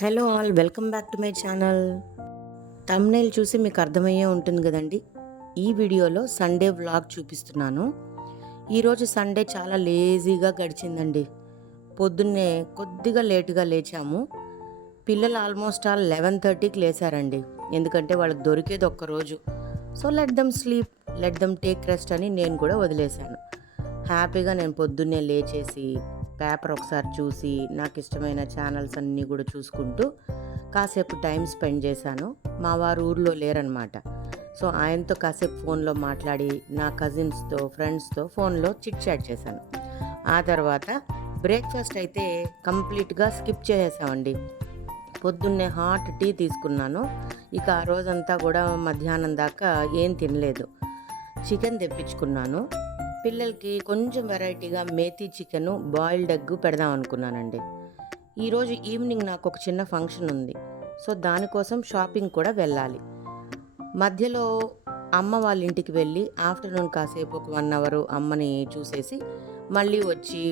Hello all, welcome back to my channel. Thumbnail చూసి మీకు అర్థమయ్యే ఉంటుంది కదండి. ఈ వీడియోలో సండే వ్లాగ్ చూపిస్తున్నాను. ఈరోజు సండే చాలా లేజీగా గడిచిందండి. పొద్దున్నే కొద్దిగా లేటుగా లేచాము. పిల్లలు ఆల్మోస్ట్ ఆల్ 11:30కి లేచారండి. ఎందుకంటే వాళ్ళకి దొరికేది ఒక్కరోజు. So let them sleep, let them take rest అని నేను కూడా వదిలేశాను. హ్యాపీగా నేను పొద్దున్నే లేచేసి పేపర్ ఒకసారి చూసి నాకు ఇష్టమైన ఛానల్స్ అన్నీ కూడా చూసుకుంటూ కాసేపు టైం స్పెండ్ చేశాను. మా వారు ఊర్లో లేరనమాట. సో ఆయనతో కాసేపు ఫోన్లో మాట్లాడి నా కజిన్స్తో ఫ్రెండ్స్తో ఫోన్లో చిట్ చాట్ చేశాను. ఆ తర్వాత బ్రేక్ఫాస్ట్ అయితే కంప్లీట్గా స్కిప్ చేసేసామండి. పొద్దున్నే హాట్ టీ తీసుకున్నాను. ఇక ఆ రోజంతా కూడా మధ్యాహ్నం దాకా ఏం తినలేదు. చికెన్ తెప్పించుకున్నాను. పిల్లలకి కొంచెం వెరైటీగా మేతి చికెను బాయిల్డ్ ఎగ్ పెడదాం అనుకున్నానండి. ఈరోజు ఈవినింగ్ నాకు ఒక చిన్న ఫంక్షన్ ఉంది. సో దానికోసం షాపింగ్ కూడా వెళ్ళాలి. మధ్యలో అమ్మ వాళ్ళ ఇంటికి వెళ్ళి ఆఫ్టర్నూన్ కాసేపు ఒక 1 అవర్ అమ్మని చూసేసి మళ్ళీ వచ్చి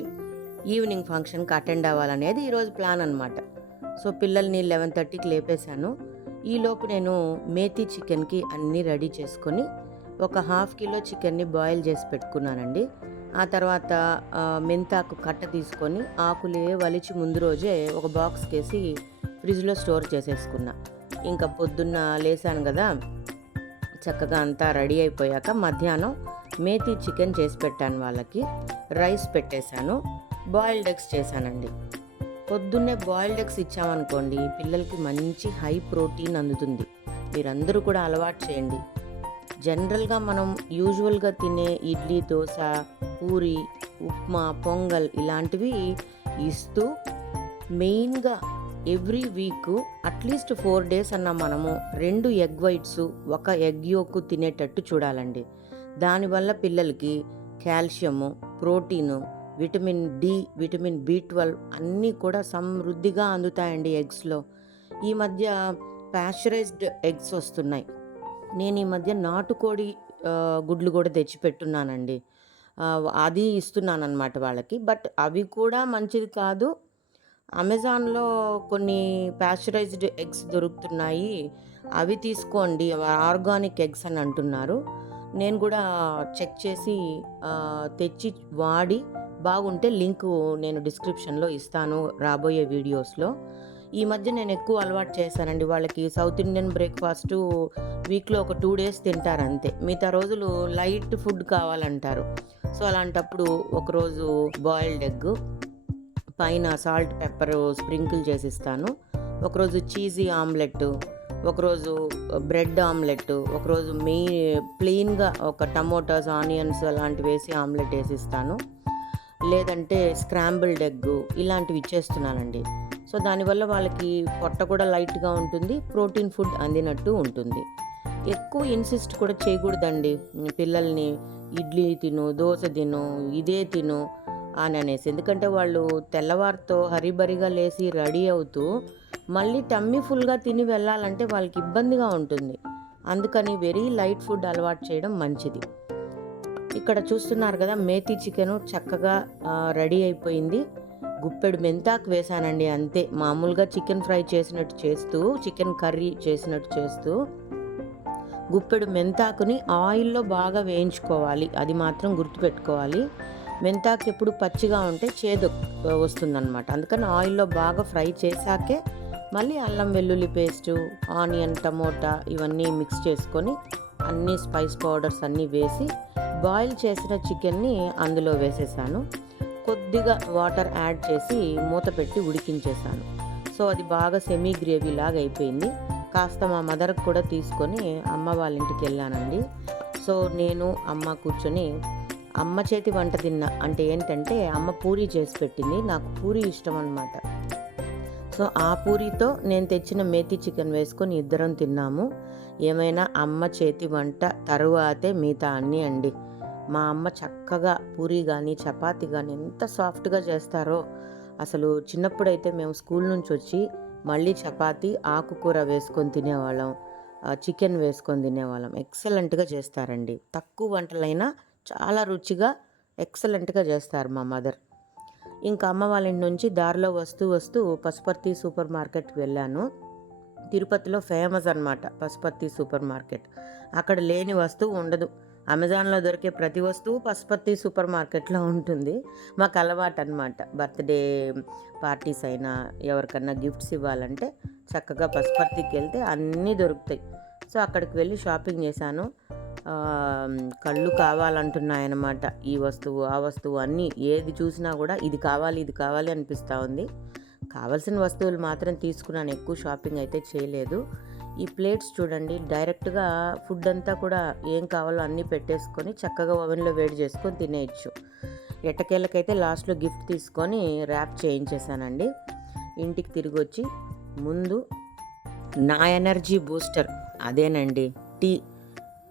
ఈవినింగ్ ఫంక్షన్కి అటెండ్ అవ్వాలనేది ఈరోజు ప్లాన్ అనమాట. సో పిల్లల్ని 11:30కి లేపేశాను. ఈలోపు నేను మేతి చికెన్కి అన్నీ రెడీ చేసుకొని ఒక 1/2 కిలో చికెన్ని బాయిల్ చేసి పెట్టుకున్నానండి. ఆ తర్వాత మెంతాకు కట్ట తీసుకొని ఆకులే వలిచి ముందు రోజే ఒక బాక్స్కి వేసి ఫ్రిడ్జ్లో స్టోర్ చేసేసుకున్నా. ఇంకా పొద్దున్న లేసాను కదా, చక్కగా అంతా రెడీ అయిపోయాక మధ్యాహ్నం మేతి చికెన్ చేసి పెట్టాను వాళ్ళకి. రైస్ పెట్టేశాను. బాయిల్డ్ ఎగ్స్ చేశానండి. పొద్దున్నే బాయిల్డ్ ఎగ్స్ ఇచ్చామనుకోండి, పిల్లలకి మంచి హై ప్రోటీన్ అందుతుంది. మీరందరూ కూడా అలవాటు చేయండి. జనరల్గా మనం యూజువల్గా తినే ఇడ్లీ, దోశ, పూరి, ఉప్మా, పొంగల్ ఇలాంటివి ఇస్తూ మెయిన్గా ఎవ్రీ వీక్ అట్లీస్ట్ 4 days అన్న మనము 2 ఎగ్ వైట్స్, 1 ఎగ్ యోక్ తినేటట్టు చూడాలండి. దానివల్ల పిల్లలకి calcium, protein, vitamin D, vitamin B12 అన్నీ కూడా సమృద్ధిగా అందుతాయండి ఎగ్స్లో. ఈ మధ్య ప్యాస్చరైజ్డ్ ఎగ్స్ వస్తున్నాయి. నేను ఈ మధ్య నాటుకోడి గుడ్లు కూడా తెచ్చిపెట్టున్నానండి. అది ఇస్తున్నానన్నమాట వాళ్ళకి. బట్ అవి కూడా మంచిది కాదు. అమెజాన్లో కొన్ని ప్యాస్చరైజ్డ్ ఎగ్స్ దొరుకుతున్నాయి, అవి తీసుకోండి, ఆర్గానిక్ ఎగ్స్ అని అంటున్నారు. నేను కూడా చెక్ చేసి తెచ్చి వాడి బాగుంటే లింకు నేను డిస్క్రిప్షన్లో ఇస్తాను రాబోయే వీడియోస్లో. ఈ మధ్య నేను ఎక్కువ అలవాటు చేశానండి. వాళ్ళకి సౌత్ ఇండియన్ బ్రేక్ఫాస్ట్ వీక్లో ఒక 2 days తింటారు అంతే. మిగతా రోజులు లైట్ ఫుడ్ కావాలంటారు. సో అలాంటప్పుడు ఒకరోజు బాయిల్డ్ ఎగ్ పైన సాల్ట్ పెప్పర్ స్ప్రింకిల్ చేసిస్తాను. ఒకరోజు చీజీ ఆమ్లెట్, ఒకరోజు బ్రెడ్ ఆమ్లెట్, ఒకరోజు ప్లెయిన్గా ఒక టమోటాస్, ఆనియన్స్ అలాంటివి వేసి ఆమ్లెట్ వేసిస్తాను. లేదంటే స్క్రాంబుల్డ్ ఎగ్ ఇలాంటివి ఇచ్చేస్తున్నానండి. సో దానివల్ల వాళ్ళకి పొట్ట కూడా లైట్గా ఉంటుంది, ప్రోటీన్ ఫుడ్ అందినట్టు ఉంటుంది. ఎక్కువ ఇన్సిస్ట్ కూడా చేయకూడదండి పిల్లల్ని, ఇడ్లీ తిను, దోశ తిను, ఇదే తిను అని అనేసి. ఎందుకంటే వాళ్ళు తెల్లవారితో హరిబరిగా లేచి రెడీ అవుతూ మళ్ళీ టమ్మీ ఫుల్గా తిని వెళ్ళాలంటే వాళ్ళకి ఇబ్బందిగా ఉంటుంది. అందుకని వెరీ లైట్ ఫుడ్ అలవాటు చేయడం మంచిది. ఇక్కడ చూస్తున్నారు కదా, మేతి చికెను చక్కగా రెడీ అయిపోయింది. గుప్పెడు మెంతాకు వేసానండి అంతే. మామూలుగా చికెన్ ఫ్రై చేసినట్టు చేస్తూ, చికెన్ కర్రీ చేసినట్టు చేస్తూ గుప్పెడు మెంతాకుని ఆయిల్లో బాగా వేయించుకోవాలి. అది మాత్రం గుర్తుపెట్టుకోవాలి. మెంతాకు ఎప్పుడు పచ్చిగా ఉంటే చేదు వస్తుందన్నమాట. అందుకని ఆయిల్లో బాగా ఫ్రై చేశాకే మళ్ళీ అల్లం వెల్లుల్లి పేస్టు, ఆనియన్, టమోటా ఇవన్నీ మిక్స్ చేసుకొని అన్ని స్పైస్ పౌడర్స్ అన్నీ వేసి బాయిల్ చేసిన చికెన్ని అందులో వేసేసాను. కొద్దిగా వాటర్ యాడ్ చేసి మూత పెట్టి ఉడికించేసాను. సో అది బాగా సెమీ గ్రేవీ లాగా అయిపోయింది. కాస్త మా మదర్కి కూడా తీసుకొని అమ్మ వాళ్ళ ఇంటికి వెళ్ళానండి. సో నేను అమ్మ కూర్చొని అమ్మ చేతి వంట తిన్నా. అంటే ఏంటంటే అమ్మ పూరీ చేసి పెట్టింది, నాకు పూరీ ఇష్టం అన్నమాట. సో ఆ పూరీతో నేను తెచ్చిన మేతి చికెన్ వేసుకొని ఇద్దరం తిన్నాము. ఏమైనా అమ్మ చేతి వంట తరువాతే మిగతా అన్నీ అండి. మా అమ్మ చక్కగా పూరీ కానీ చపాతీ కానీ ఎంత సాఫ్ట్గా చేస్తారో. అసలు చిన్నప్పుడైతే మేము స్కూల్ నుంచి వచ్చి మళ్ళీ చపాతీ, ఆకుకూర వేసుకొని తినేవాళ్ళం, చికెన్ వేసుకొని తినేవాళ్ళం. ఎక్సలెంట్గా చేస్తారండి. తక్కువ వంటలైనా చాలా రుచిగా ఎక్సలెంట్గా చేస్తారు మా మదర్. ఇంకా అమ్మ వాళ్ళ ఇంటి నుంచి దారిలో వస్తూ పశుపతి సూపర్ మార్కెట్కి వెళ్ళాను. తిరుపతిలో ఫేమస్ అనమాట పశుపతి సూపర్ మార్కెట్. అక్కడ లేని వస్తువు ఉండదు. అమెజాన్లో దొరికే ప్రతి వస్తువు పశుపతి సూపర్ మార్కెట్లో ఉంటుంది. మాకు అలవాటు అనమాట. బర్త్డే పార్టీస్ అయినా ఎవరికన్నా గిఫ్ట్స్ ఇవ్వాలంటే చక్కగా పశుపతికి వెళ్తే అన్నీ దొరుకుతాయి. సో అక్కడికి వెళ్ళి షాపింగ్ చేశాను. కళ్ళు కావాలంటున్నాయన్నమాట. ఈ వస్తువు ఆ వస్తువు అన్నీ ఏది చూసినా కూడా ఇది కావాలి అనిపిస్తూ ఉంది. కావాల్సిన వస్తువులు మాత్రం తీసుకున్నాను, ఎక్కువ షాపింగ్ అయితే చేయలేదు. ఈ ప్లేట్స్ చూడండి, డైరెక్ట్గా ఫుడ్ అంతా కూడా ఏం కావాలో అన్నీ పెట్టేసుకొని చక్కగా ఓవెన్లో వేడి చేసుకొని తినేయచ్చు. ఎట్టకేళ్ళకైతే లాస్ట్లో గిఫ్ట్ తీసుకొని ర్యాప్ చేయించేసానండి. ఇంటికి తిరిగి వచ్చి ముందు నా ఎనర్జీ బూస్టర్ అదేనండి, టీ.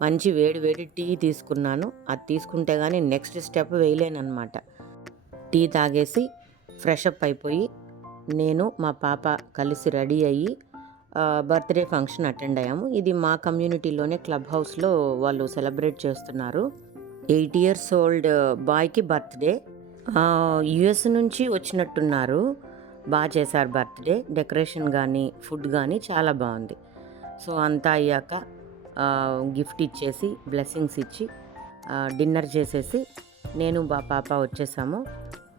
మంచి వేడి టీ తీసుకున్నాను. అది తీసుకుంటే కానీ నెక్స్ట్ స్టెప్ వేయలేనమాట. టీ తాగేసి ఫ్రెష్ అప్ అయిపోయి నేను మా పాప కలిసి రెడీ అయ్యి బర్త్డే ఫంక్షన్ అటెండ్ అయ్యాము. ఇది మా కమ్యూనిటీలోనే క్లబ్ హౌస్లో వాళ్ళు సెలబ్రేట్ చేస్తున్నారు. 8 years ఓల్డ్ బాయ్కి బర్త్డే. యుఎస్ నుంచి వచ్చినట్టున్నారు. బాగా చేశారు బర్త్డే. డెకరేషన్ కానీ ఫుడ్ కానీ చాలా బాగుంది. సో అంతా అయ్యాక గిఫ్ట్ ఇచ్చేసి బ్లెస్సింగ్స్ ఇచ్చి డిన్నర్ చేసేసి నేను మా పాప వచ్చేసాము.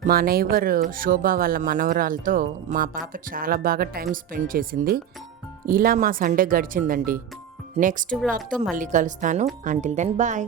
మా నైబర్ శోభ వాళ్ళ మనవరాలతో మా పాప చాలా బాగా టైం స్పెండ్ చేసింది. ఇలా మా సండే గడిచిందండి. నెక్స్ట్ వ్లాగ్తో మళ్ళీ కలుస్తాను. Until then bye.